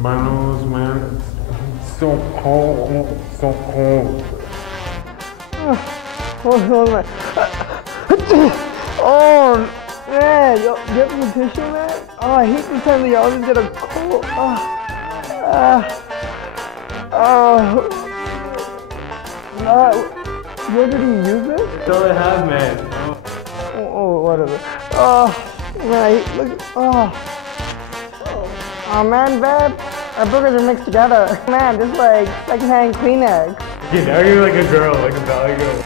My nose, man. It's so cold. So cold. Oh, man. Yo, do you have some tissue, man? Oh, I hate this time that you always get a cold. You already use this? That's all I have, man. Oh, whatever. Oh, man, look. Oh, man, babe. Our burgers are mixed together. Man, this is like secondhand Kleenex. Yeah, now you're like a girl, like a valley girl.